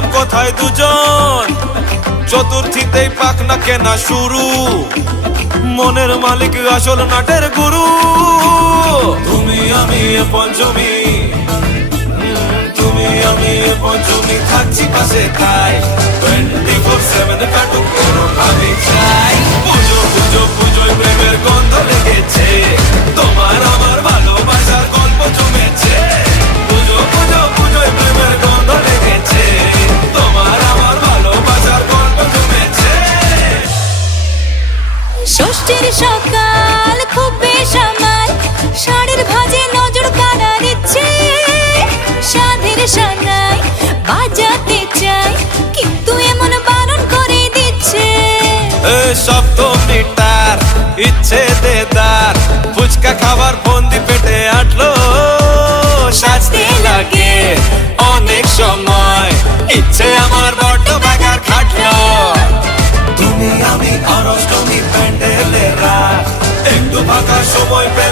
পেলাম কোথায় দুজন, চতুর্থীতেই পাখনা কেনা শুরু, মনের মালিক আসল নাটের গুরু। তুমি আমি এ পঞ্চমী, তুমি আমি এ পঞ্চমী, থাকছি পাশে তাই 24/7 কাটুক কোনো ভাবে চাই। পুজো পুজো পুজোয় প্রেমের গন্ধ লেগেছে, তোমার আমার ভালোবাসার গল্প জমেছে। পুজো পুজো পুজোয় প্রেমের গন্ধ লেগেছে, তোমার আমার ভালোবাসার গল্প জমেছে। ষষ্ঠীর সকাল খুব বেসামাল, শাড়ির ভাঁজে নজর কাড়া দিচ্ছে, সাধের সানাই বাজাতে চাই কিন্তু এমন বারণ করে দিচ্ছে। সপ্তমীটার ইচ্ছে দেদার, ফুচকা খাবার বন্দি পেটে আটলো, সাজতে লাগে অনেক সময়, ইচ্ছে আমার বড্ড বাগার খাটলো। তুমি আমি আর অষ্টমী প্যান্ডেলের রাত, একটু ফাঁকা সময় পেলে